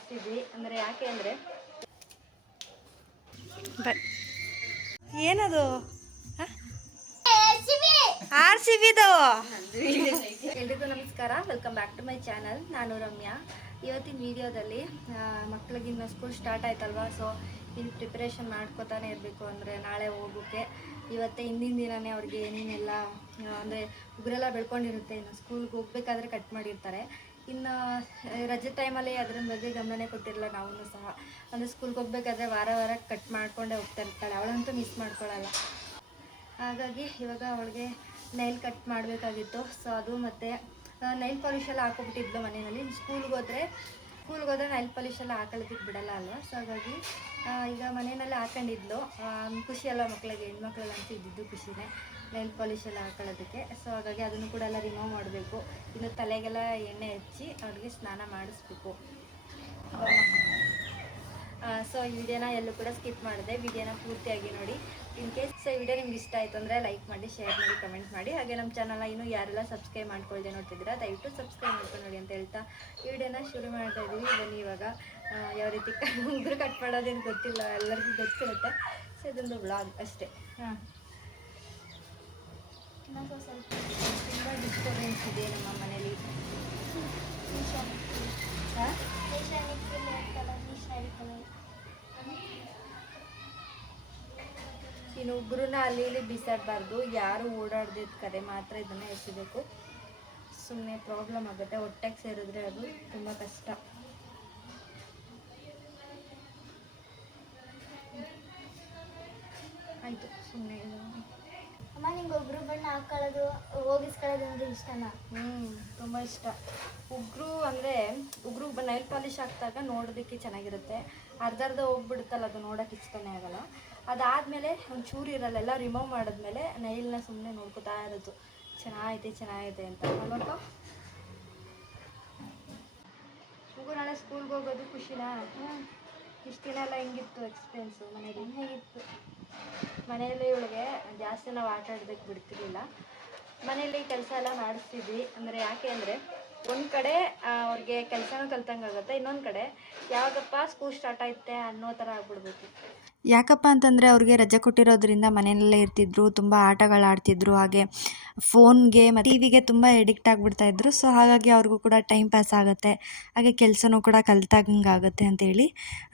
ಮಾಡಿಸ್ತಿದ್ವಿ. ಅಂದರೆ ಯಾಕೆ ಅಂದರೆ ಏನದು RCBದು. ಎಲ್ರಿಗೂ ನಮಸ್ಕಾರ, welcome back to my channel. ನಾನು ರಮ್ಯಾ. ಇವತ್ತಿನ ವಿಡಿಯೋದಲ್ಲಿ ಮಕ್ಳಿಗೆ ಇನ್ನು ಸ್ಕೂಲ್ ಸ್ಟಾರ್ಟ್ ಆಯ್ತಲ್ವಾ, ಸೊ ಇಲ್ಲಿ ಪ್ರಿಪ್ರೇಷನ್ ಮಾಡ್ಕೋತಾನೆ ಇರಬೇಕು. ಅಂದರೆ ನಾಳೆ ಹೋಗೋಕ್ಕೆ ಇವತ್ತೇ ಹಿಂದಿನ ದಿನವೇ ಅವ್ರಿಗೆ ಏನೇನೆಲ್ಲ ಅಂದರೆ ಉಗುರೆಲ್ಲ ಬೆಳ್ಕೊಂಡಿರುತ್ತೆ. ಇನ್ನು ಸ್ಕೂಲ್ಗೆ ಹೋಗ್ಬೇಕಾದ್ರೆ ಕಟ್ ಮಾಡಿರ್ತಾರೆ. ಇನ್ನು ರಜೆ ಟೈಮಲ್ಲಿ ಅದ್ರ ಬಗ್ಗೆ ಗಮನನೇ ಕೊಟ್ಟಿರಲ್ಲ ನಾವು ಸಹ. ಅಂದರೆ ಸ್ಕೂಲ್ಗೆ ಹೋಗ್ಬೇಕಾದ್ರೆ ವಾರ ವಾರ ಕಟ್ ಮಾಡಿಕೊಂಡೇ ಹೋಗ್ತಾ ಇರ್ತಾಳೆ. ಅವಳಂತೂ ಮಿಸ್ ಮಾಡ್ಕೊಳ್ಳಲ್ಲ. ಹಾಗಾಗಿ ಇವಾಗ ಅವಳಿಗೆ ನೈಲ್ ಕಟ್ ಮಾಡಬೇಕಾಗಿತ್ತು. ಸೊ ಅದು ಮತ್ತು ನೈಲ್ ಪಾಲಿಶ್ ಎಲ್ಲ ಹಾಕೊಬಿಟ್ಟಿದ್ಲು ಮನೆಯಲ್ಲಿ. ಸ್ಕೂಲ್ಗೆ ಹೋದರೆ ನೈಲ್ ಪಾಲಿಶ್ ಎಲ್ಲ ಹಾಕೊಳ್ಳೋದಕ್ಕೆ ಬಿಡಲ್ಲ ಅಲ್ವಾ. ಸೊ ಹಾಗಾಗಿ ಈಗ ಮನೆಯಲ್ಲೇ ಹಾಕೊಂಡಿದ್ಲು. ಖುಷಿ ಅಲ್ಲ ಮಕ್ಕಳಿಗೆ, ಹೆಣ್ಮಕ್ಳಲ್ಲಂತೂ ಇದ್ದಿದ್ದು ಖುಷಿನೇ ನೈಲ್ ಪಾಲಿಶ್ ಎಲ್ಲ ಹಾಕೊಳ್ಳೋದಕ್ಕೆ. ಸೊ ಹಾಗಾಗಿ ಅದನ್ನು ಕೂಡ ಎಲ್ಲ ರಿಮೂವ್ ಮಾಡಬೇಕು. ಇನ್ನು ತಲೆಗೆಲ್ಲ ಎಣ್ಣೆ ಹಚ್ಚಿ ಅವ್ರಿಗೆ ಸ್ನಾನ ಮಾಡಿಸ್ಬೇಕು. ಸೊ ಈ ವಿಡಿಯೋನ ಎಲ್ಲೂ ಕೂಡ ಸ್ಕಿಪ್ ಮಾಡಿದೆ, ವಿಡಿಯೋನ ಪೂರ್ತಿಯಾಗಿ ನೋಡಿ. ಇನ್ ಕೇಸ್ ಈ ವಿಡಿಯೋ ನಿಮ್ಗೆ ಇಷ್ಟ ಆಯಿತು ಅಂದರೆ ಲೈಕ್ ಮಾಡಿ, ಶೇರ್ ಮಾಡಿ, ಕಮೆಂಟ್ ಮಾಡಿ. ಹಾಗೆ ನಮ್ಮ ಚಾನಲ್ನ ಇನ್ನೂ ಯಾರೆಲ್ಲ ಸಬ್ಸ್ಕ್ರೈಬ್ ಮಾಡ್ಕೊಳ್ಳದೆ ನೋಡ್ತಿದ್ದೀರಾ ದಯವಿಟ್ಟು ಸಬ್ಸ್ಕ್ರೈಬ್ ಮಾಡ್ಕೊಂಡು ನೋಡಿ ಅಂತ ಹೇಳ್ತಾ ಈ ವಿಡಿಯೋನ ಶುರು ಮಾಡ್ತಾ ಇದ್ದೀವಿ. ಬನ್ನಿ ಇವಾಗ ಯಾವ ರೀತಿ ಉಗುರು ಕಟ್ ಮಾಡೋದೇನು ಗೊತ್ತಿಲ್ಲ, ಎಲ್ಲರಿಗೂ ಗೊತ್ತಿರುತ್ತೆ. ಸೊ ಇದೊಂದು ವ್ಲಾಗ್ ಅಷ್ಟೇ. ತುಂಬ ಡಿಸ್ಟರ್ಬೆನ್ಸ್ ಇದೆ ನಮ್ಮ ಮನೇಲಿ. ಇನ್ನು ಉಗುರನ್ನ ಅಲ್ಲಿ ಇಲ್ಲಿ ಬಿಸಾಡಬಾರ್ದು. ಯಾರು ಓಡಾಡ್ದಿದ್ದ ಕಡೆ ಮಾತ್ರ ಇದನ್ನು ಎಸಿಬೇಕು. ಸುಮ್ಮನೆ ಪ್ರಾಬ್ಲಮ್ ಆಗುತ್ತೆ, ಹೊಟ್ಟೆಗೆ ಸೇರಿದ್ರೆ ಅದು ತುಂಬ ಕಷ್ಟ. ಆಯಿತು, ಸುಮ್ಮನೆ ಅಮ್ಮ, ನಿಂಗೆ ಒಬ್ರು ಬಣ್ಣ ಹಾಕೊಳ್ಳೋದು ಹೋಗಿಸ್ಕೊಳ್ಳೋದು ಅಂದರೆ ಇಷ್ಟನಾ? ತುಂಬ ಇಷ್ಟ. ಉಗುರು ನೈಲ್ ಪಾಲಿಶ್ ಹಾಕಿದಾಗ ನೋಡೋದಕ್ಕೆ ಚೆನ್ನಾಗಿರುತ್ತೆ. ಅರ್ಧ ಹೋಗ್ಬಿಡುತ್ತಲ್ಲ, ಅದು ನೋಡೋಕೆ ಇಷ್ಟನೇ ಆಗಲ್ಲ. ಅದಾದಮೇಲೆ ಒಂಚೂರು ಇರಲ್ಲ, ಎಲ್ಲ ರಿಮೂವ್ ಮಾಡಿದ್ಮೇಲೆ ನೈಲ್ನ ಸುಮ್ಮನೆ ನೋಡ್ಕೊತಾ ಇರೋದು, ಚೆನ್ನಾಗೈತೆ ಅಂತ ಅಲ್ವಪ್ಪ. ಉಗುರು ನಾಳೆ ಸ್ಕೂಲ್ಗೆ ಹೋಗೋದು ಖುಷಿನಾ? ಇಷ್ಟು ದಿನ ಎಲ್ಲ ಹೆಂಗಿತ್ತು ಎಕ್ಸ್ಪೀರಿಯೆನ್ಸು ಮನೇಲಿ? ಹೇಗಿತ್ತು? ಮನೆಯಲ್ಲಿ ಇವಳಿಗೆ ಜಾಸ್ತಿ ನಾವು ಆಟ ಆಡೋದಕ್ಕೆ ಬಿಡ್ತಿರ್ಲಿಲ್ಲ. ಮನೆಯಲ್ಲಿ ಕೆಲಸ ಎಲ್ಲ ಮಾಡಿಸ್ತಿದ್ವಿ. ಅಂದರೆ ಯಾಕೆ ಅಂದರೆ ಒಂದು ಕಡೆ ಅವ್ರಿಗೆ ಕೆಲಸನೂ ಕಲ್ತಂಗೆ ಆಗುತ್ತೆ, ಇನ್ನೊಂದು ಕಡೆ ಯಾವಾಗಪ್ಪ ಸ್ಕೂಲ್ ಸ್ಟಾರ್ಟ್ ಆಯ್ತೆ ಅನ್ನೋ ಥರ ಆಗ್ಬಿಡ್ಬೇಕು. ಯಾಕಪ್ಪ ಅಂತಂದರೆ ಅವ್ರಿಗೆ ರಜೆ ಕೊಟ್ಟಿರೋದ್ರಿಂದ ಮನೆಯಲ್ಲೇ ಇರ್ತಿದ್ರು, ತುಂಬ ಆಟಗಳಾಡ್ತಿದ್ರು. ಹಾಗೆ ಫೋನ್ಗೆ ಮತ್ತು ಟಿವಿಗೆ ತುಂಬ ಎಡಿಕ್ಟ್ ಆಗಿಬಿಡ್ತಾಯಿದ್ರು. ಸೊ ಹಾಗಾಗಿ ಅವ್ರಿಗೂ ಕೂಡ ಟೈಮ್ ಪಾಸ್ ಆಗುತ್ತೆ, ಹಾಗೆ ಕೆಲಸನೂ ಕೂಡ ಕಲ್ತಂಗೆ ಆಗುತ್ತೆ ಅಂತೇಳಿ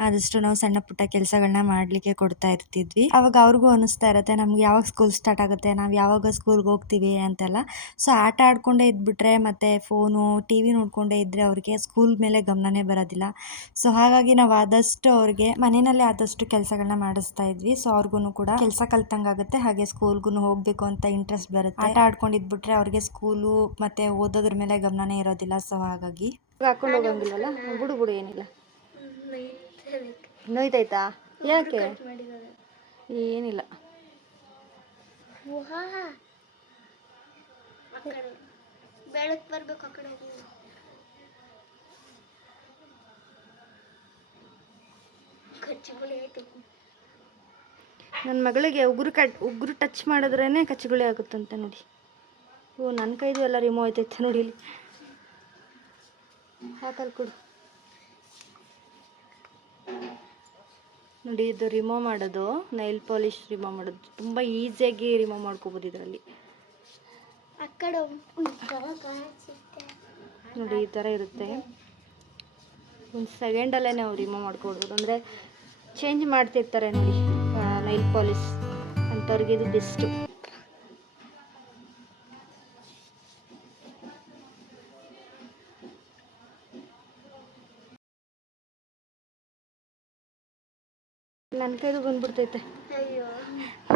ಆದಷ್ಟು ನಾವು ಸಣ್ಣ ಪುಟ್ಟ ಕೆಲಸಗಳನ್ನ ಮಾಡಲಿಕ್ಕೆ ಕೊಡ್ತಾ ಇರ್ತಿದ್ವಿ. ಆವಾಗ ಅವ್ರಿಗೂ ಅನ್ನಿಸ್ತಾ ಇರುತ್ತೆ, ನಮ್ಗೆ ಯಾವಾಗ ಸ್ಕೂಲ್ ಸ್ಟಾರ್ಟ್ ಆಗುತ್ತೆ, ನಾವು ಯಾವಾಗ ಸ್ಕೂಲ್ಗೆ ಹೋಗ್ತೀವಿ ಅಂತೆಲ್ಲ. ಸೊ ಆಟ ಆಡ್ಕೊಂಡೇ ಇದ್ಬಿಟ್ರೆ ಮತ್ತು ಫೋನು ಟಿ ವಿ ನೋಡಿಕೊಂಡೇ ಇದ್ದರೆ ಅವ್ರಿಗೆ ಸ್ಕೂಲ್ ಮೇಲೆ ಗಮನನೇ ಬರೋದಿಲ್ಲ. ಸೊ ಹಾಗಾಗಿ ನಾವು ಆದಷ್ಟು ಅವ್ರಿಗೆ ಮನೆಯಲ್ಲೇ ಆದಷ್ಟು ಕೆಲಸಗಳನ್ನ ಮಾಡಿಸ್ತಾ ಇದ್ವಿ. ಸೊ ಅವ್ರಿಗೂ ಕೂಡ ಕೆಲಸ ಕಲ್ತಂಗಾಗುತ್ತೆ, ಹಾಗೆ ಸ್ಕೂಲ್ಗೂ ಹೋಗಬೇಕು ಅಂತ ಇಂಟ್ರೆಸ್ಟ್ ಬರುತ್ತೆ. ಆಟ ಆಡ್ಕೊಂಡಿದ್ಬಿಟ್ರೆ ಅವ್ರಿಗೆ ಸ್ಕೂಲು ಮತ್ತು ಓದೋದ್ರ ಮೇಲೆ ಗಮನನೇ ಇರೋದಿಲ್ಲ. ಸೊ ಹಾಗಾಗಿ ಹಾಕೊಂಡು ಹೋಗಂಗಿಲ್ಲಲ್ಲ. ಬಿಡು ಏನಿಲ್ಲ. ನೋಯ್ತೈತಾ? ಯಾಕೆ? ಏನಿಲ್ಲ. ಬೆಳಕ್ ಬರ್ಬೇಕು ಆ ಕಡೆ ಹೋಗಿ. ನನ್ನ ಮಗಳಿಗೆ ಉಗುರು ಟಚ್ ಮಾಡಿದ್ರೇ ಕಚ್ಚುಗುಳಿ ಆಗುತ್ತಂತೆ ನೋಡಿ. ನನ್ನ ಕೈದು ಎಲ್ಲ ರಿಮೂವ್ ಆಯ್ತೈತೆ ನೋಡಿ. ಇಲ್ಲಿ ಹಾಕಲ್ ಕೊಡು ನೋಡಿ. ಇದು ರಿಮೂವ್ ಮಾಡೋದು, ನೈಲ್ ಪಾಲಿಶ್ ರಿಮೂವ್ ಮಾಡೋದು ತುಂಬ ಈಸಿಯಾಗಿ ರಿಮೂವ್ ಮಾಡ್ಕೋಬೋದು ಇದರಲ್ಲಿ. ನೋಡಿ ಈ ಥರ ಇರುತ್ತೆ. ಒಂದು ಸೆಕೆಂಡಲ್ಲೇ ನಾವು ರಿಮೂವ್ ಮಾಡ್ಕೊಡ್ಬೋದು. ಅಂದರೆ ಚೇಂಜ್ ಮಾಡ್ತಿರ್ತಾರೆ ನೋಡಿ ನೈಲ್ ಪಾಲಿಶ್ ಅಂಥವ್ರಿಗೆ ಇದು ಬೆಸ್ಟು. ನನ್ನ ಕೈದು ಬಂದ್ಬಿಡ್ತೈತೆ,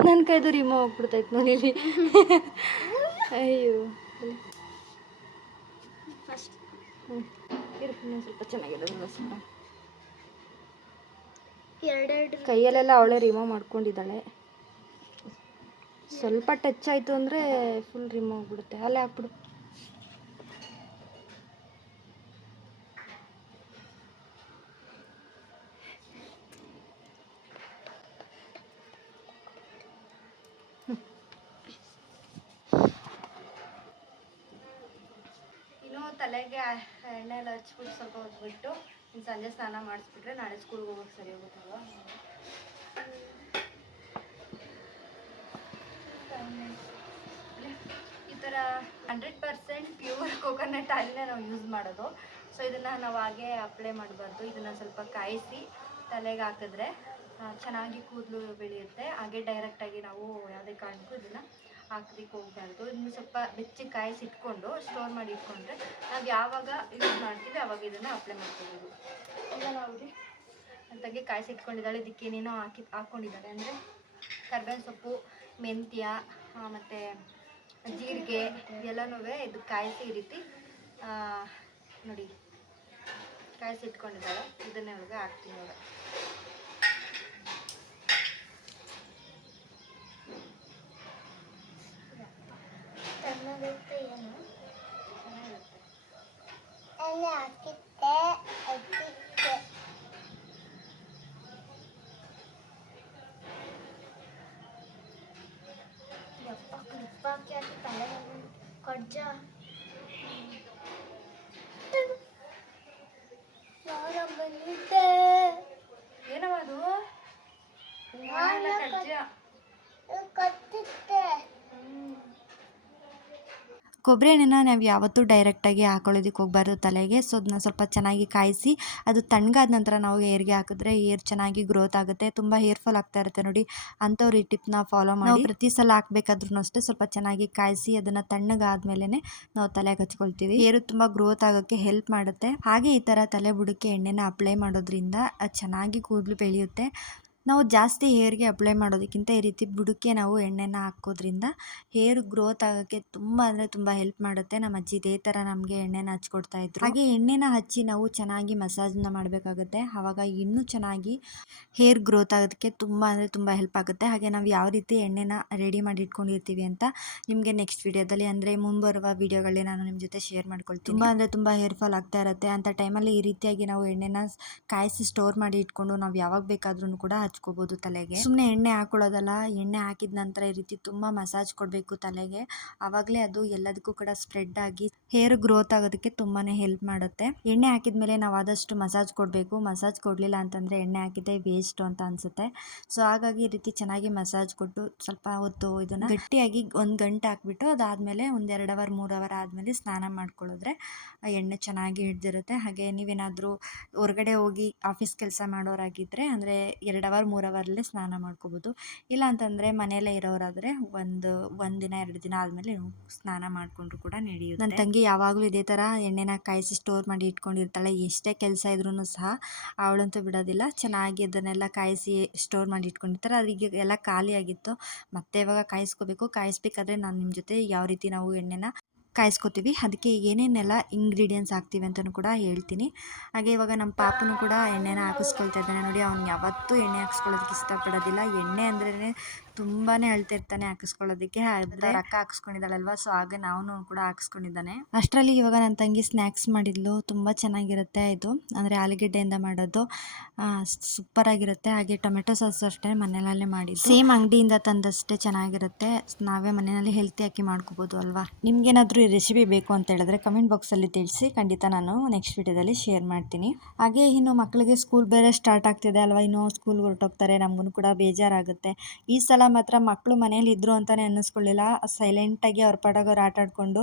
ನನ್ನ ಕೈದು ರಿಮೂವ್ ಆಗ್ಬಿಡ್ತೈತೆ ನೋಡಿ ಇಲ್ಲಿ. ಅಯ್ಯೋ ಇನ್ನೊಂದು ಸ್ವಲ್ಪ ಚೆನ್ನಾಗಿರೋದು. ಕೈಯಲ್ಲೆಲ್ಲ ಅವಳೇ ರಿಮೂವ್ ಮಾಡ್ಕೊಂಡಿದ್ದಾಳೆ. ಸ್ವಲ್ಪ ಟಚ್ ಆಯಿತು ಅಂದರೆ ಫುಲ್ ರಿಮೂವ್ ಆಗ್ಬಿಡುತ್ತೆ. ಅಲ್ಲೇ ಹಾಕ್ಬಿಡು. ಇನ್ನು ತಲೆಗೆ ಎಣ್ಣೆ ಎಲ್ಲ ಹಚ್ಬಿಟ್ಟು ಸ್ವಲ್ಪ ಹೊದ್ಬಿಟ್ಟು ಇನ್ನು ಸಂಜೆ ಸ್ನಾನ ಮಾಡಿಸ್ಬಿಟ್ರೆ ನಾಳೆ ಸ್ಕೂಲ್ಗೆ ಹೋಗೋಕೆ ಸರಿ ಹೋಗುತ್ತಲ್ವ. ಈ ಥರ 100% ಪ್ಯೂರ್ ಕೋಕೋನಟ್ ಆಯಿಲ್ನೇ ನಾವು ಯೂಸ್ ಮಾಡೋದು. ಸೊ ಇದನ್ನು ನಾವು ಹಾಗೆ ಅಪ್ಲೈ ಮಾಡಬಾರ್ದು. ಇದನ್ನು ಸ್ವಲ್ಪ ಕಾಯಿಸಿ ತಲೆಗೆ ಹಾಕಿದ್ರೆ ಚೆನ್ನಾಗಿ ಕೂದಲು ಬೆಳೆಯುತ್ತೆ. ಹಾಗೆ ಡೈರೆಕ್ಟಾಗಿ ನಾವು ಯಾವುದೇ ಕಾರಣಕ್ಕೂ ಇದನ್ನು ಹಾಕೋದಕ್ಕೆ ಹೋಗಬಾರ್ದು. ಇದನ್ನು ಸ್ವಲ್ಪ ಬೆಚ್ಚಗೆ ಕಾಯಿಸಿ ಇಟ್ಕೊಂಡು ಸ್ಟೋರ್ ಮಾಡಿ ಇಟ್ಕೊಂಡ್ರೆ ನಾವು ಯಾವಾಗ ಯೂಸ್ ಮಾಡ್ತೀವಿ ಆವಾಗ ಇದನ್ನು ಅಪ್ಲೈ ಮಾಡ್ಕೋಬೋದು. ಈಗ ನಾವು ಅಂತಾಗೆ ಕಾಯಿಸಿ ಇಟ್ಕೊಂಡಿದ್ದಾಳೆ. ಇದಕ್ಕೆ ಏನೇನೋ ಹಾಕ್ಕೊಂಡಿದ್ದಾಳೆ ಅಂದರೆ ಕರ್ಬೇವಿನ ಸೊಪ್ಪು, ಮೆಂತ್ಯ ಮತ್ತು ಜೀರಿಗೆ ಎಲ್ಲನೂ ಇದು ಕಾಯಿಸಿ ಈ ರೀತಿ ನೋಡಿ ಕಾಯಿಸಿ ಇಟ್ಕೊಂಡಿದ್ದಾಳೆ. ಇದನ್ನೇ ಒಳಗೆ ಹಾಕ್ತೀನಿ ನೋಡಿ. ಚೆನ್ನಾಗಿರುತ್ತೆ ಏನು ಚೆನ್ನಾಗಿರುತ್ತೆ. ಎಣ್ಣೆ ಹಾಕಿದ್ದೆ ಅದ್ದಿದ್ದೆ. ಯಪ್ಪ ಕ್ಲಿಪ್ಪಾಕಿ ಹಾಕಿ ತಲೆ ಕೊಡ್ಜ ಯಾರ ಬಂದಿದ್ದೆ ಏನವದು ಕತ್ತಿದ್ದೆ. ಕೊಬ್ಬರಿ ಎಣ್ಣೆನ ನಾವು ಯಾವತ್ತೂ ಡೈರೆಕ್ಟಾಗಿ ಹಾಕೊಳ್ಳೋದಕ್ಕೆ ಹೋಗಬಾರ್ದು ತಲೆಗೆ. ಸೊ ಅದನ್ನ ಸ್ವಲ್ಪ ಚೆನ್ನಾಗಿ ಕಾಯಿಸಿ ಅದು ತಣ್ಣಗಾದ ನಂತರ ನಾವು ಹೇರ್ಗೆ ಹಾಕಿದ್ರೆ ಹೇರ್ ಚೆನ್ನಾಗಿ ಗ್ರೋತ್ ಆಗುತ್ತೆ. ತುಂಬ ಹೇರ್ ಫಾಲ್ ಆಗ್ತಾ ಇರುತ್ತೆ ನೋಡಿ, ಅಂಥವ್ರು ಈ ಟಿಪ್ನ ಫಾಲೋ ಮಾಡಿ. ಪ್ರತಿ ಸಲ ಹಾಕ್ಬೇಕಾದ್ರೂ ಅಷ್ಟೇ ಸ್ವಲ್ಪ ಚೆನ್ನಾಗಿ ಕಾಯಿಸಿ ಅದನ್ನು ತಣ್ಣಗಾದ್ಮೇಲೆ ನಾವು ತಲೆಗೆ ಹಚ್ಕೊಳ್ತೀವಿ. ಹೇರು ತುಂಬ ಗ್ರೋತ್ ಆಗೋಕ್ಕೆ ಹೆಲ್ಪ್ ಮಾಡುತ್ತೆ. ಹಾಗೆ ಈ ಥರ ತಲೆ ಬುಡಕ್ಕೆ ಎಣ್ಣೆನ ಅಪ್ಲೈ ಮಾಡೋದ್ರಿಂದ ಚೆನ್ನಾಗಿ ಕೂದಲು ಬೆಳೆಯುತ್ತೆ. ನಾವು ಜಾಸ್ತಿ ಹೇರ್ಗೆ ಅಪ್ಲೈ ಮಾಡೋದಕ್ಕಿಂತ ಈ ರೀತಿ ಬುಡಕ್ಕೆ ನಾವು ಎಣ್ಣೆನ ಹಾಕೋದ್ರಿಂದ ಹೇರ್ ಗ್ರೋತ್ ಆಗೋಕ್ಕೆ ತುಂಬ ಅಂದರೆ ತುಂಬ ಹೆಲ್ಪ್ ಮಾಡುತ್ತೆ. ನಮ್ಮ ಅಜ್ಜಿ ಇದೇ ಥರ ನಮಗೆ ಎಣ್ಣೆನ ಹಚ್ಕೊಡ್ತಾ ಇದ್ರು. ಹಾಗೆ ಎಣ್ಣೆನ ಹಚ್ಚಿ ನಾವು ಚೆನ್ನಾಗಿ ಮಸಾಜ್ನ ಮಾಡಬೇಕಾಗುತ್ತೆ. ಆವಾಗ ಇನ್ನೂ ಚೆನ್ನಾಗಿ ಹೇರ್ ಗ್ರೋತ್ ಆಗೋದಕ್ಕೆ ತುಂಬ ಅಂದರೆ ತುಂಬ ಹೆಲ್ಪ್ ಆಗುತ್ತೆ. ಹಾಗೆ ನಾವು ಯಾವ ರೀತಿ ಎಣ್ಣೆನ ರೆಡಿ ಮಾಡಿ ಇಟ್ಕೊಂಡಿರ್ತೀವಿ ಅಂತ ನಿಮಗೆ ನೆಕ್ಸ್ಟ್ ವಿಡಿಯೋದಲ್ಲಿ ಅಂದರೆ ಮುಂಬರುವ ವಿಡಿಯೋಗಳಲ್ಲಿ ನಾನು ನಿಮ್ಮ ಜೊತೆ ಶೇರ್ ಮಾಡ್ಕೊಳ್ತೀನಿ. ತುಂಬ ಅಂದರೆ ತುಂಬ ಹೇರ್ ಫಾಲ್ ಆಗ್ತಾ ಇರುತ್ತೆ. ಅಂಥ ಟೈಮಲ್ಲಿ ಈ ರೀತಿಯಾಗಿ ನಾವು ಎಣ್ಣೆನ ಕಾಯಿಸಿ ಸ್ಟೋರ್ ಮಾಡಿ ಇಟ್ಕೊಂಡು ನಾವು ಯಾವಾಗ ಬೇಕಾದ್ರೂ ಕೂಡ ಹಚ್ಕೋಬೋದು ತಲೆಗೆ. ಸುಮ್ಮನೆ ಎಣ್ಣೆ ಹಾಕೊಳ್ಳೋದಲ್ಲ, ಎಣ್ಣೆ ಹಾಕಿದ ನಂತರ ಈ ರೀತಿ ತುಂಬ ಮಸಾಜ್ ಕೊಡಬೇಕು ತಲೆಗೆ. ಆವಾಗಲೇ ಅದು ಎಲ್ಲದಕ್ಕೂ ಕೂಡ ಸ್ಪ್ರೆಡ್ ಆಗಿ ಹೇರ್ ಗ್ರೋತ್ ಆಗೋದಕ್ಕೆ ತುಂಬಾ ಹೆಲ್ಪ್ ಮಾಡುತ್ತೆ. ಎಣ್ಣೆ ಹಾಕಿದ್ಮೇಲೆ ನಾವು ಆದಷ್ಟು ಮಸಾಜ್ ಕೊಡಬೇಕು. ಮಸಾಜ್ ಕೊಡಲಿಲ್ಲ ಅಂತಂದರೆ ಎಣ್ಣೆ ಹಾಕಿದ್ದೆ ವೇಸ್ಟ್ ಅಂತ ಅನಿಸುತ್ತೆ. ಸೊ ಹಾಗಾಗಿ ಈ ರೀತಿ ಚೆನ್ನಾಗಿ ಮಸಾಜ್ ಕೊಟ್ಟು ಸ್ವಲ್ಪ ಹೊತ್ತು ಇದನ್ನು ಗಟ್ಟಿಯಾಗಿ 1 ಗಂಟೆ ಹಾಕ್ಬಿಟ್ಟು ಅದಾದಮೇಲೆ 1 2 ಅವರ್ 3 ಅವರ್ ಆದಮೇಲೆ ಸ್ನಾನ ಮಾಡ್ಕೊಳ್ಳೋದ್ರೆ ಎಣ್ಣೆ ಚೆನ್ನಾಗಿ ಹಿಡ್ದಿರುತ್ತೆ. ಹಾಗೆ ನೀವೇನಾದರೂ ಹೊರಗಡೆ ಹೋಗಿ ಆಫೀಸ್ ಕೆಲಸ ಮಾಡೋರಾಗಿದ್ದರೆ ಅಂದರೆ 2 ಅವರ್ 3 ಅವರಲ್ಲೇ ಸ್ನಾನ ಮಾಡ್ಕೋಬೋದು. ಇಲ್ಲ ಅಂತಂದರೆ ಮನೆಯಲ್ಲೇ ಇರೋರಾದರೆ ಒಂದು ದಿನ 2 ದಿನ ಆದಮೇಲೆ ಸ್ನಾನ ಮಾಡಿಕೊಂಡ್ರು ಕೂಡ ನಡೆಯುತ್ತೆ. ನನ್ನ ತಂಗಿ ಯಾವಾಗಲೂ ಇದೇ ಥರ ಎಣ್ಣೆನ ಕಾಯಿಸಿ ಸ್ಟೋರ್ ಮಾಡಿ ಇಟ್ಕೊಂಡಿರ್ತಾಳೆ. ಎಷ್ಟೇ ಕೆಲಸ ಇದ್ರೂ ಸಹ ಅವಳಂತೂ ಬಿಡೋದಿಲ್ಲ. ಚೆನ್ನಾಗಿ ಅದನ್ನೆಲ್ಲ ಕಾಯಿಸಿ ಸ್ಟೋರ್ ಮಾಡಿ ಇಟ್ಕೊಂಡಿರ್ತಾರೆ. ಅದಕ್ಕೆ ಎಲ್ಲ ಖಾಲಿಯಾಗಿತ್ತು, ಮತ್ತೆ ಇವಾಗ ಕಾಯಿಸ್ಕೋಬೇಕು. ಕಾಯಿಸ್ಬೇಕಾದ್ರೆ ನಾನು ನಿಮ್ಮ ಜೊತೆ ಯಾವ ರೀತಿ ನಾವು ಎಣ್ಣೆನ ಕಾಯಿಸ್ಕೊತೀವಿ, ಅದಕ್ಕೆ ಏನೇನೆಲ್ಲ ಇಂಗ್ರೀಡಿಯೆಂಟ್ಸ್ ಹಾಕ್ತೀವಿ ಅಂತಲೂ ಕೂಡ ಹೇಳ್ತೀನಿ. ಹಾಗೆ ಇವಾಗ ನಮ್ಮ ಪಾಪನು ಕೂಡ ಎಣ್ಣೆನ ಹಾಕಿಸ್ಕೊಳ್ತಾ ಇದ್ದಾನೆ ನೋಡಿ. ಅವ್ನು ಯಾವತ್ತೂ ಎಣ್ಣೆ ಹಾಕಿಸ್ಕೊಳ್ಳೋದಕ್ಕೆ ಇಷ್ಟಪಡೋದಿಲ್ಲ. ಎಣ್ಣೆ ಅಂದ್ರೇ ತುಂಬಾ ಅಳ್ತಿರ್ತಾನೆ ಹಾಕಿಸ್ಕೊಳ್ಳೋದಕ್ಕೆ. ಆದರೆ ಅಕ್ಕ ಹಾಕಿಸ್ಕೊಂಡಿದ್ದಾಳಲ್ವ, ಸೊ ಹಾಗೆ ನಾವು ಕೂಡ ಹಾಕಿಸ್ಕೊಂಡಿದ್ದಾನೆ. ಅಷ್ಟರಲ್ಲಿ ಇವಾಗ ನನ್ನ ತಂಗಿ ಸ್ನ್ಯಾಕ್ಸ್ ಮಾಡಿದ್ಲು. ತುಂಬ ಚೆನ್ನಾಗಿರುತ್ತೆ ಇದು, ಅಂದರೆ ಆಲೂಗೆಡ್ಡೆಯಿಂದ ಮಾಡೋದು ಸೂಪರಾಗಿರುತ್ತೆ. ಹಾಗೆ ಟೊಮೆಟೊ ಸಾಸ್ ಅಷ್ಟೇ ಮನೆಯಲ್ಲೇ ಮಾಡಿದ್ದು, ಸೇಮ್ ಅಂಗಡಿಯಿಂದ ತಂದಷ್ಟೇ ಚೆನ್ನಾಗಿರುತ್ತೆ. ನಾವೇ ಮನೆಯಲ್ಲಿ ಹೆಲ್ತಿ ಹಾಕಿ ಮಾಡ್ಕೋಬೋದು ಅಲ್ವಾ. ನಿಮ್ಗೇನಾದರೂ ಈ ರೆಸಿಪಿ ಬೇಕು ಅಂತ ಹೇಳಿದ್ರೆ ಕಮೆಂಟ್ ಬಾಕ್ಸಲ್ಲಿ ತಿಳಿಸಿ, ಖಂಡಿತ ನಾನು ನೆಕ್ಸ್ಟ್ ವಿಡಿಯೋದಲ್ಲಿ ಶೇರ್ ಮಾಡ್ತೀನಿ. ಹಾಗೆ ಇನ್ನು ಮಕ್ಕಳಿಗೆ ಸ್ಕೂಲ್ ಬೇರೆ ಸ್ಟಾರ್ಟ್ ಆಗ್ತಿದೆ ಅಲ್ವಾ, ಇನ್ನೂ ಸ್ಕೂಲ್ಗೆ ಹೊರಟೋಗ್ತಾರೆ. ನಮಗೂ ಕೂಡ ಬೇಜಾರಾಗುತ್ತೆ. ಈ ಸಲ ಮಾತ್ರ ಮಕ್ಕಳು ಮನೇಲಿ ಇದ್ರು ಅಂತಲೇ ಅನ್ನಿಸ್ಕೊಳ್ಳಿಲ್ಲ. ಸೈಲೆಂಟಾಗಿ ಅವ್ರ ಪಾಡಾಗ ಅವ್ರು ಆಟ ಆಡಿಕೊಂಡು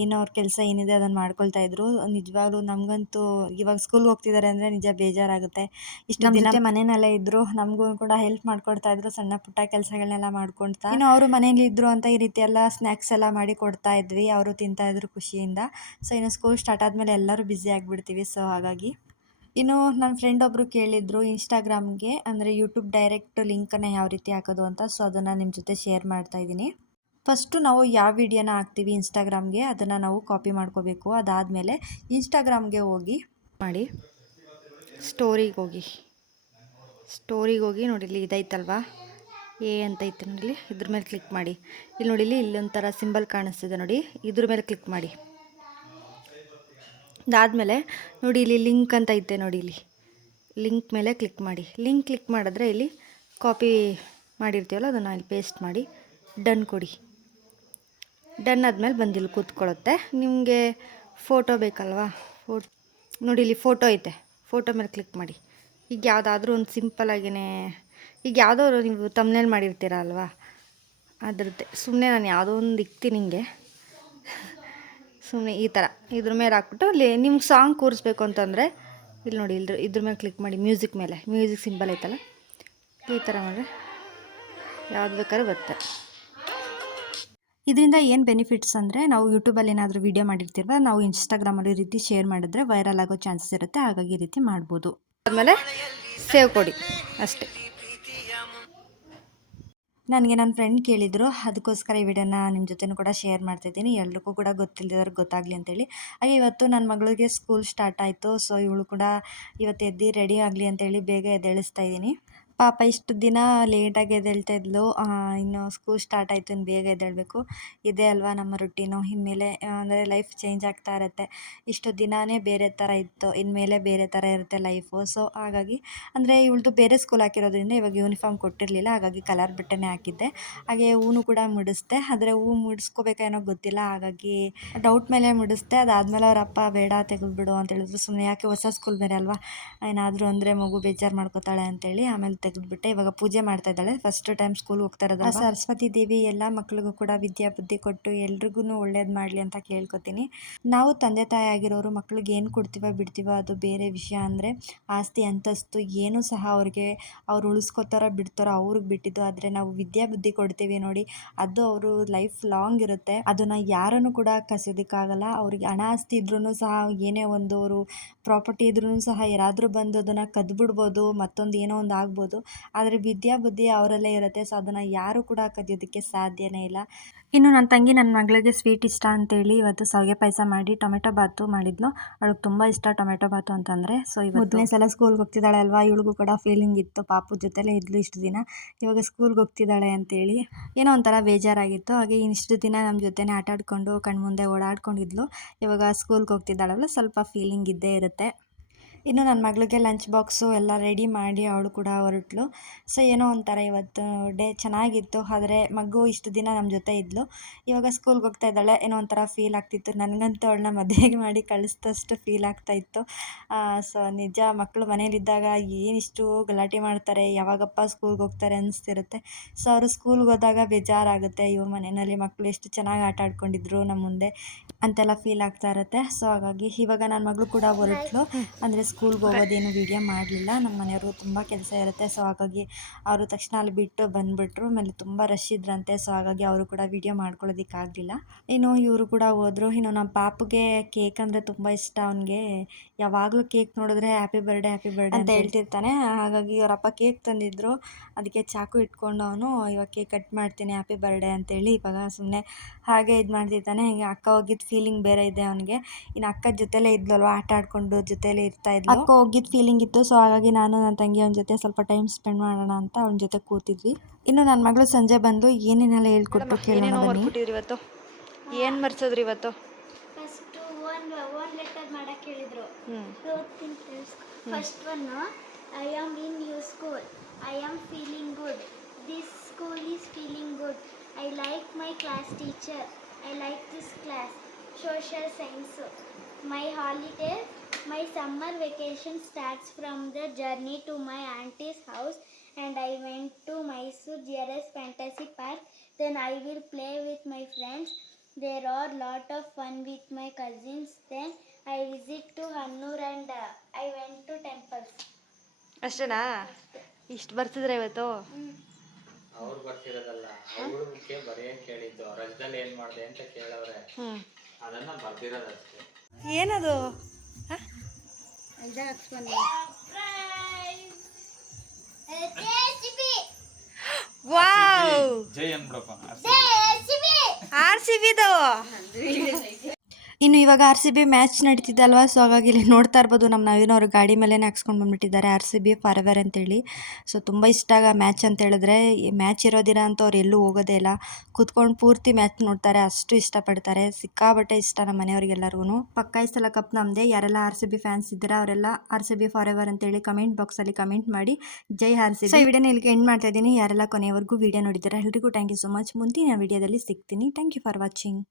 ಏನೋ ಅವ್ರ ಕೆಲಸ ಏನಿದೆ ಅದನ್ನು ಮಾಡ್ಕೊಳ್ತಾ ಇದ್ರು. ನಿಜವಾಗ್ಲೂ ನಮಗಂತೂ ಇವಾಗ ಸ್ಕೂಲ್ಗೆ ಹೋಗ್ತಿದ್ದಾರೆ ಅಂದರೆ ನಿಜ ಬೇಜಾರಾಗುತ್ತೆ. ಇಷ್ಟು ದಿನ ಮನೆಯಲ್ಲೇ ಇದ್ರು, ನಮಗೂ ಕೂಡ ಹೆಲ್ಪ್ ಮಾಡ್ಕೊಡ್ತಾ ಇದ್ರು, ಸಣ್ಣ ಪುಟ್ಟ ಕೆಲಸಗಳನ್ನೆಲ್ಲ ಮಾಡ್ಕೊಳ್ತಾ. ಇನ್ನು ಅವರು ಮನೇಲಿ ಇದ್ರು ಅಂತ ಈ ರೀತಿ ಎಲ್ಲ ಸ್ನ್ಯಾಕ್ಸ್ ಎಲ್ಲ ಮಾಡಿ ಕೊಡ್ತಾ ಇದ್ವಿ. ಅವರು ತಿಂತಾ ಇದ್ರು ಖುಷಿಯಿಂದ. ಸೊ ಇನ್ನು ಸ್ಕೂಲ್ ಸ್ಟಾರ್ಟ್ ಆದಮೇಲೆ ಎಲ್ಲರೂ ಬ್ಯುಸಿ ಆಗಿಬಿಡ್ತೀವಿ. ಸೊ ಹಾಗಾಗಿ ಇನ್ನು ನನ್ನ ಫ್ರೆಂಡ್ ಒಬ್ಬರು ಕೇಳಿದ್ರು ಇನ್ಸ್ಟಾಗ್ರಾಮ್ಗೆ, ಅಂದರೆ ಯೂಟ್ಯೂಬ್ ಡೈರೆಕ್ಟ್ ಲಿಂಕನ್ನು ಯಾವ ರೀತಿ ಹಾಕೋದು ಅಂತ. ಸೊ ಅದನ್ನು ನಿಮ್ಮ ಜೊತೆ ಶೇರ್ ಮಾಡ್ತಾ ಇದ್ದೀನಿ. ಫಸ್ಟು ನಾವು ಯಾವ ವಿಡಿಯೋನ ಹಾಕ್ತೀವಿ ಇನ್ಸ್ಟಾಗ್ರಾಮ್ಗೆ ಅದನ್ನು ನಾವು ಕಾಪಿ ಮಾಡ್ಕೋಬೇಕು. ಅದಾದಮೇಲೆ ಇನ್ಸ್ಟಾಗ್ರಾಮ್ಗೆ ಹೋಗಿ ಮಾಡಿ ಸ್ಟೋರಿಗೆ ಹೋಗಿ ನೋಡಿ, ಇಲ್ಲಿ ಇದೈತಲ್ವಾ ಅಂತ ಐತೆ ನೋಡಿ, ಇದ್ರ ಮೇಲೆ ಕ್ಲಿಕ್ ಮಾಡಿ. ಇಲ್ಲಿ ನೋಡಿ, ಇಲ್ಲೊಂಥರ ಸಿಂಬಲ್ ಕಾಣಿಸ್ತಿದೆ ನೋಡಿ, ಇದ್ರ ಮೇಲೆ ಕ್ಲಿಕ್ ಮಾಡಿ. ಅದಾದಮೇಲೆ ನೋಡಿ ಇಲ್ಲಿ ಲಿಂಕ್ ಅಂತ ಐತೆ ನೋಡಿ, ಇಲ್ಲಿ ಲಿಂಕ್ ಮೇಲೆ ಕ್ಲಿಕ್ ಮಾಡಿ. ಲಿಂಕ್ ಕ್ಲಿಕ್ ಮಾಡಿದ್ರೆ ಇಲ್ಲಿ ಕಾಪಿ ಮಾಡಿರ್ತೀವಲ್ಲ ಅದನ್ನು ಇಲ್ಲಿ ಪೇಸ್ಟ್ ಮಾಡಿ ಡನ್ ಕೊಡಿ. ಡನ್ ಆದಮೇಲೆ ಬಂದಿಲ್ಲಿ ಕೂತ್ಕೊಳ್ಳುತ್ತೆ. ನಿಮಗೆ ಫೋಟೋ ಬೇಕಲ್ವಾ, ನೋಡಿ ಇಲ್ಲಿ ಫೋಟೋ ಐತೆ. ಫೋಟೋ ಮೇಲೆ ಕ್ಲಿಕ್ ಮಾಡಿ. ಈಗ ಯಾವುದಾದ್ರೂ ಒಂದು ಸಿಂಪಲಾಗಿಯೇ, ಈಗ ಯಾವುದೋ ನೀವು ತಮ್ನೇಲ್ ಮಾಡಿರ್ತೀರ ಅಲ್ವಾ, ಅದ್ರದ್ದೇ ಸುಮ್ಮನೆ ನಾನು ಯಾವುದೋ ಒಂದು ಇಕ್ತೀನಿ ಹಿಂಗೆ, ಸುಮ್ಮನೆ ಈ ಥರ ಇದ್ರ ಮೇಲೆ ಹಾಕ್ಬಿಟ್ಟು ಅಲ್ಲಿ ನಿಮ್ಗೆ ಸಾಂಗ್ ಕೂರಿಸ್ಬೇಕು ಅಂತಂದರೆ ಇಲ್ಲಿ ನೋಡಿ, ಇದ್ರ ಮೇಲೆ ಕ್ಲಿಕ್ ಮಾಡಿ, ಮ್ಯೂಸಿಕ್ ಮೇಲೆ, ಮ್ಯೂಸಿಕ್ ಸಿಂಬಲ್ ಐತಲ್ಲ, ಈ ಥರ ಮಾಡಿದ್ರೆ ಯಾವ್ದು ಬೇಕಾದ್ರೂ ಬರುತ್ತೆ. ಇದರಿಂದ ಏನು ಬೆನಿಫಿಟ್ಸ್ ಅಂದರೆ, ನಾವು ಯೂಟ್ಯೂಬಲ್ಲಿ ಏನಾದರೂ ವೀಡಿಯೋ ಮಾಡಿರ್ತೀವ, ನಾವು ಇನ್ಸ್ಟಾಗ್ರಾಮಲ್ಲಿ ಈ ರೀತಿ ಶೇರ್ ಮಾಡಿದ್ರೆ ವೈರಲ್ ಆಗೋ ಚಾನ್ಸಸ್ ಇರುತ್ತೆ, ಹಾಗಾಗಿ ಈ ರೀತಿ ಮಾಡ್ಬೋದು. ಆದಮೇಲೆ ಸೇವ್ ಕೊಡಿ ಅಷ್ಟೇ. ನನಗೆ ನನ್ನ ಫ್ರೆಂಡ್ ಕೇಳಿದರು, ಅದಕ್ಕೋಸ್ಕರ ಈ ವಿಡಿಯೋನ ನಿಮ್ಮ ಜೊತೆನೂ ಕೂಡ ಶೇರ್ ಮಾಡ್ತಾಯಿದ್ದೀನಿ, ಎಲ್ರಿಗೂ ಕೂಡ ಗೊತ್ತಿಲ್ಲದವ್ರಿಗೆ ಗೊತ್ತಾಗಲಿ ಅಂತೇಳಿ. ಹಾಗೆ ಇವತ್ತು ನನ್ನ ಮಗಳಿಗೆ ಸ್ಕೂಲ್ ಸ್ಟಾರ್ಟ್ ಆಯಿತು. ಸೊ ಇವಳು ಕೂಡ ಇವತ್ತು ಎದ್ದು ರೆಡಿ ಆಗಲಿ ಅಂತೇಳಿ ಬೇಗ ಎದ್ದೇಳಿಸ್ತಾ ಇದ್ದೀನಿ. ಪಾಪ ಇಷ್ಟು ದಿನ ಲೇಟಾಗಿ ಎದ್ದೇಳ್ತಾ ಇದ್ಲು, ಇನ್ನು ಸ್ಕೂಲ್ ಸ್ಟಾರ್ಟ್ ಆಯಿತು, ಇನ್ನು ಬೇಗ ಎದ್ದೇಳಬೇಕು. ಇದೇ ಅಲ್ವಾ ನಮ್ಮ ರುಟೀನು. ಇನ್ಮೇಲೆ ಅಂದರೆ ಲೈಫ್ ಚೇಂಜ್ ಆಗ್ತಾ ಇರುತ್ತೆ. ಇಷ್ಟು ದಿನವೇ ಬೇರೆ ಥರ ಇತ್ತು, ಇನ್ಮೇಲೆ ಬೇರೆ ಥರ ಇರುತ್ತೆ ಲೈಫು. ಸೊ ಹಾಗಾಗಿ ಅಂದರೆ ಇವಳದು ಬೇರೆ ಸ್ಕೂಲ್ ಹಾಕಿರೋದ್ರಿಂದ ಇವಾಗ ಯೂನಿಫಾರ್ಮ್ ಕೊಟ್ಟಿರಲಿಲ್ಲ, ಹಾಗಾಗಿ ಕಲರ್ ಬಟ್ಟೆನೇ ಹಾಕಿದ್ದೆ. ಹಾಗೆ ಹೂವು ಕೂಡ ಮುಡಿಸ್ದೆ, ಆದರೆ ಹೂವು ಮುಡಿಸ್ಕೋಬೇಕೇನೋ ಗೊತ್ತಿಲ್ಲ, ಹಾಗಾಗಿ ಡೌಟ್ ಮೇಲೆ ಮುಡಿಸ್ದೆ. ಅದಾದಮೇಲೆ ಅವ್ರ ಅಪ್ಪ ಬೇಡ ತೆಗೆದುಬಿಡು ಅಂತ ಹೇಳಿದ್ರು. ಸುಮ್ಮನೆ ಯಾಕೆ, ಹೊಸ ಸ್ಕೂಲ್ ಬೇರೆ ಅಲ್ವಾ, ಏನಾದರೂ ಅಂದರೆ ಮಗು ಬೇಜಾರು ಮಾಡ್ಕೋತಾಳೆ ಅಂತೇಳಿ ಆಮೇಲೆ ತೆಗೆದುಬಿಟ್ಟೆ. ಇವಾಗ ಪೂಜೆ ಮಾಡ್ತಾ ಇದ್ದಾಳೆ, ಫಸ್ಟ್ ಟೈಮ್ ಸ್ಕೂಲ್ ಹೋಗ್ತಾ ಇರೋದು. ಸರಸ್ವತಿ ದೇವಿ ಎಲ್ಲ ಮಕ್ಳಿಗೂ ಕೂಡ ವಿದ್ಯಾ ಬುದ್ಧಿ ಕೊಟ್ಟು ಎಲ್ರಿಗೂ ಒಳ್ಳೇದು ಮಾಡಲಿ ಅಂತ ಕೇಳ್ಕೊತೀನಿ. ನಾವು ತಂದೆ ತಾಯಿ ಆಗಿರೋರು ಮಕ್ಳಿಗೆ ಏನು ಕೊಡ್ತೀವೋ ಬಿಡ್ತೀವೋ ಅದು ಬೇರೆ ವಿಷಯ. ಅಂದರೆ ಆಸ್ತಿ ಅಂತಸ್ತು ಏನೂ ಸಹ ಅವ್ರು ಉಳಿಸ್ಕೋತಾರೋ ಬಿಡ್ತಾರೋ ಅವ್ರಿಗೆ ಬಿಟ್ಟಿದ್ದು. ಆದರೆ ನಾವು ವಿದ್ಯಾ ಬುದ್ಧಿ ಕೊಡ್ತೀವಿ ನೋಡಿ, ಅದು ಅವರು ಲೈಫ್ ಲಾಂಗ್ ಇರುತ್ತೆ. ಅದನ್ನು ಯಾರನ್ನು ಕೂಡ ಕಸಿಯೋದಕ್ಕಾಗಲ್ಲ. ಅವ್ರಿಗೆ ಹಣ ಆಸ್ತಿ ಇದ್ರೂ ಸಹ, ಏನೇ ಒಂದು ಅವರು ಪ್ರಾಪರ್ಟಿ ಇದ್ರೂ ಸಹ ಯಾರಾದರೂ ಬಂದು ಅದನ್ನು ಕದ್ಬಿಡ್ಬೋದು, ಮತ್ತೊಂದು ಏನೋ ಒಂದು ಆಗ್ಬೋದು. ಆದರೆ ವಿದ್ಯಾ ಬುದ್ಧಿ ಅವರಲ್ಲೇ ಇರುತ್ತೆ. ಸೊ ಅದನ್ನು ಯಾರು ಕೂಡ ಕದಿಯೋದಕ್ಕೆ ಸಾಧ್ಯನೇ ಇಲ್ಲ. ಇನ್ನು ನನ್ನ ತಂಗಿ ನನ್ನ ಮಗಳಿಗೆ ಸ್ವೀಟ್ ಇಷ್ಟ ಅಂತೇಳಿ ಇವತ್ತು ಶಾವಿಗೆ ಪಾಯಸ ಮಾಡಿ ಟೊಮೆಟೊ ಬಾತು ಮಾಡಿದ್ಲು. ಅವಳಿಗೆ ತುಂಬ ಇಷ್ಟ ಟೊಮೆಟೊ ಬಾತು ಅಂತಂದರೆ. ಸೊ ಮೊದಲನೇ ಸಲ ಸ್ಕೂಲ್ಗೆ ಹೋಗ್ತಿದ್ದಾಳೆ ಅಲ್ವಾ, ಇವಳಿಗೂ ಕೂಡ ಫೀಲಿಂಗ್ ಇತ್ತು, ಪಾಪು ಜೊತೆಲೇ ಇದ್ಲು ಇಷ್ಟು ದಿನ, ಇವಾಗ ಸ್ಕೂಲ್ಗೆ ಹೋಗ್ತಿದ್ದಾಳೆ ಅಂತೇಳಿ ಏನೋ ಒಂಥರ ಬೇಜಾರಾಗಿತ್ತು. ಹಾಗೆ ಇಷ್ಟು ದಿನ ನಮ್ಮ ಜೊತೆನೇ ಆಟ ಆಡ್ಕೊಂಡು ಕಣ್ಮುಂದೆ ಓಡಾಡ್ಕೊಂಡಿದ್ಲು, ಇವಾಗ ಸ್ಕೂಲ್ಗೆ ಹೋಗ್ತಿದ್ದಾಳಲ್ಲ, ಸ್ವಲ್ಪ ಫೀಲಿಂಗ್ ಇದ್ದೇ ಇರುತ್ತೆ. ಇನ್ನು ನನ್ನ ಮಗಳಿಗೆ ಲಂಚ್ ಬಾಕ್ಸು ಎಲ್ಲ ರೆಡಿ ಮಾಡಿ ಅವಳು ಕೂಡ ಹೊರಟ್ಲು. ಸೊ ಏನೋ ಒಂಥರ ಇವತ್ತು ಡೇ ಚೆನ್ನಾಗಿತ್ತು. ಆದರೆ ಮಗು ಇಷ್ಟು ದಿನ ನಮ್ಮ ಜೊತೆ ಇದ್ಲು, ಇವಾಗ ಸ್ಕೂಲ್ಗೆ ಹೋಗ್ತಾ ಇದ್ದಾಳೆ, ಏನೋ ಒಂಥರ ಫೀಲ್ ಆಗ್ತಿತ್ತು. ನನಗಂತೂ ಅವಳನ್ನ ಮದುವೆಗೆ ಮಾಡಿ ಕಳಿಸಿದಷ್ಟು ಫೀಲ್ ಆಗ್ತಾಯಿತ್ತು. ಸೊ ನಿಜ, ಮಕ್ಕಳು ಮನೇಲಿದ್ದಾಗ ಏನಿಷ್ಟು ಗಲಾಟೆ ಮಾಡ್ತಾರೆ, ಯಾವಾಗಪ್ಪ ಸ್ಕೂಲ್ಗೆ ಹೋಗ್ತಾರೆ ಅನ್ನಿಸ್ತಿರುತ್ತೆ. ಸೊ ಅವರು ಸ್ಕೂಲ್ಗೆ ಹೋದಾಗ ಬೇಜಾರಾಗುತ್ತೆ, ಇವ್ರ ಮನೆಯಲ್ಲಿ ಮಕ್ಕಳು ಎಷ್ಟು ಚೆನ್ನಾಗಿ ಆಟ ಆಡ್ಕೊಂಡಿದ್ರು ನಮ್ಮ ಮುಂದೆ ಅಂತೆಲ್ಲ ಫೀಲ್ ಆಗ್ತಾ ಇರುತ್ತೆ. ಸೊ ಹಾಗಾಗಿ ಇವಾಗ ನನ್ನ ಮಗಳು ಕೂಡ ಹೊರಟ್ಲು. ಅಂದರೆ ಸ್ಕೂಲ್ಗೆ ಹೋಗೋದೇನು ವೀಡಿಯೋ ಮಾಡಲಿಲ್ಲ, ನಮ್ಮ ಮನೆಯವ್ರಿಗೂ ತುಂಬ ಕೆಲಸ ಇರುತ್ತೆ. ಸೊ ಹಾಗಾಗಿ ಅವರು ತಕ್ಷಣ ಅಲ್ಲಿ ಬಿಟ್ಟು ಬಂದುಬಿಟ್ರು. ಆಮೇಲೆ ತುಂಬ ರಶ್ ಇದ್ರಂತೆ, ಸೊ ಹಾಗಾಗಿ ಅವರು ಕೂಡ ವೀಡಿಯೋ ಮಾಡ್ಕೊಳ್ಳೋದಕ್ಕಾಗಲಿಲ್ಲ. ಇನ್ನು ಇವರು ಕೂಡ ಹೋದರು. ಇನ್ನು ನಮ್ಮ ಪಾಪುಗೆ ಕೇಕ್ ಅಂದರೆ ತುಂಬ ಇಷ್ಟ. ಅವನಿಗೆ ಯಾವಾಗಲೂ ಕೇಕ್ ನೋಡಿದ್ರೆ ಹ್ಯಾಪಿ ಬರ್ಡೇ ಅಂತ ಹೇಳ್ತಿರ್ತಾನೆ. ಹಾಗಾಗಿ ಅವರಪ್ಪ ಕೇಕ್ ತಂದಿದ್ರು, ಅದಕ್ಕೆ ಚಾಕು ಇಟ್ಕೊಂಡು ಅವನು ಇವಾಗ ಕೇಕ್ ಕಟ್ ಮಾಡ್ತೀನಿ ಹ್ಯಾಪಿ ಬರ್ಡೇ ಅಂತೇಳಿ ಇವಾಗ ಸುಮ್ಮನೆ ಹಾಗೆ ಇದು ಮಾಡ್ತಿರ್ತಾನೆ. ಹಿಂಗೆ ಅಕ್ಕ ಹೋಗಿದ್ದು ಫೀಲಿಂಗ್ ಬೇರೆ ಇದೆ ಅವನಿಗೆ. ಇನ್ನು ಅಕ್ಕ ಜೊತೆಲೇ ಇದ್ಲಲ್ವ, ಆಟ ಆಡ್ಕೊಂಡು ಜೊತೆಲೇ ಇರ್ತಾ ಇದ್ಲು, ಅಕ್ಕ ಹೋಗಿದ್ದು ಫೀಲಿಂಗ್ ಇತ್ತು. ಸೊ ಹಾಗಾಗಿ ನಾನು ನನ್ನ ತಂಗಿ ಅವನ ಜೊತೆ ಸ್ವಲ್ಪ ಟೈಮ್ ಸ್ಪೆಂಡ್ ಮಾಡೋಣ ಅಂತ ಅವನ ಜೊತೆ ಕೂತಿದ್ವಿ. ಇನ್ನು ನನ್ನ ಮಗಳು ಸಂಜೆ ಬಂದು ಏನೇನೆಲ್ಲ ಹೇಳ್ಕೊಟ್ಟು ಕೇಳೋಣ ಬನ್ನಿ. ಇವತ್ತು ಏನು ಮರ್ಸಿದ್ರಿ ಇವತ್ತು? ಫಸ್ಟ್ ಒನ್ ಲೆಟರ್ ಮಾಡಕ್ಕೆ ಹೇಳಿದ್ರು. First one, I am in your school, I am feeling good, this school is feeling good, I like my class teacher, I like this class, social science, my holiday, my summer vacation starts from the journey to my auntie's house and I went to Mysore GRS Fantasy Park, then I will play with my friends, there are lot of fun with my cousins, then I visit to Hannur and I went to temples. ಅಷ್ಟೇನಾ? ಇಷ್ಟು ಬರ್ತಿದ್ರೆ ಇವತ್ತು? ಅವ್ರು ಬರ್ತಿರೋದಲ್ಲ, ಅವ್ರಿಗೆ ಬರೆಯಕ್ಕೆ ಕೇಳಿದ್ದು, ರಜದಲ್ಲಿ ಏನು ಮಾಡಿದೆ ಅಂತ ಕೇಳವ್ರೆ, ಅದನ್ನ ಬರ್ದಿರೋದಷ್ಟೇ. ಏನದು? ವಾವ್, ಜೈ ಅನ್ಬಿಡಪ್ಪ. RCBದು. ಇನ್ನು ಇವಾಗ RCB ಮ್ಯಾಚ್ ನಡೀತಿದ್ದಲ್ವ, ಸೊ ಹಾಗಾಗಿ ಇಲ್ಲಿ ನೋಡ್ತಾ ಇರ್ಬೋದು ನಮ್ಮ ನವೀನವ್ರು ಗಾಡಿ ಮೇಲೇ ಹಾಕ್ಸ್ಕೊಂಡು ಬಂದುಬಿಟ್ಟಿದ್ದಾರೆ RCB ಫಾರೆವರ್ ಅಂತೇಳಿ. ಸೊ ತುಂಬ ಇಷ್ಟ ಆಗ ಮ್ಯಾಚ್ ಅಂತ ಹೇಳಿದ್ರೆ, ಮ್ಯಾಚ್ ಇರೋದಿರ ಅಂತ ಅವ್ರು ಎಲ್ಲೂ ಹೋಗೋದೇ ಇಲ್ಲ, ಕೂತ್ಕೊಂಡು ಪೂರ್ತಿ ಮ್ಯಾಚ್ ನೋಡ್ತಾರೆ, ಅಷ್ಟು ಇಷ್ಟಪಡ್ತಾರೆ, ಸಿಕ್ಕಾಬಟ್ಟೆ ಇಷ್ಟ ನಮ್ಮ ಮನೆಯವ್ರಿಗೆಲ್ಲರಿಗೂ. ಪಕ್ಕ ಈ ಸಲ ಕಪ್ ನಮ್ಮದೇ. ಯಾರೆಲ್ಲ RCB ಫ್ಯಾನ್ಸ್ ಇದ್ದೀರಾ ಅವರೆಲ್ಲ RCB ಫಾರೆವರ್ ಅಂತೇಳಿ ಕಮೆಂಟ್ ಬಾಕ್ಸಲ್ಲಿ ಕಮೆಂಟ್ ಮಾಡಿ, ಜೈ RCB. ಸೊ ಈ ವಿಡಿಯೋನ ಇಲ್ಲಿಗೆ ಎಂಡ್ ಮಾಡ್ತಾ ಇದ್ದೀನಿ. ಯಾರೆಲ್ಲ ಕೊನೆಯವರೆಗೂ ವಿಡಿಯೋ ನೋಡಿದ್ದೀರಾ ಎಲ್ರಿಗೂ ಥ್ಯಾಂಕ್ ಯು ಸೊ ಮಚ್. ಮುಂದಿನ ವಿಡಿಯೋದಲ್ಲಿ ಸಿಗ್ತೀನಿ. Thank you for watching.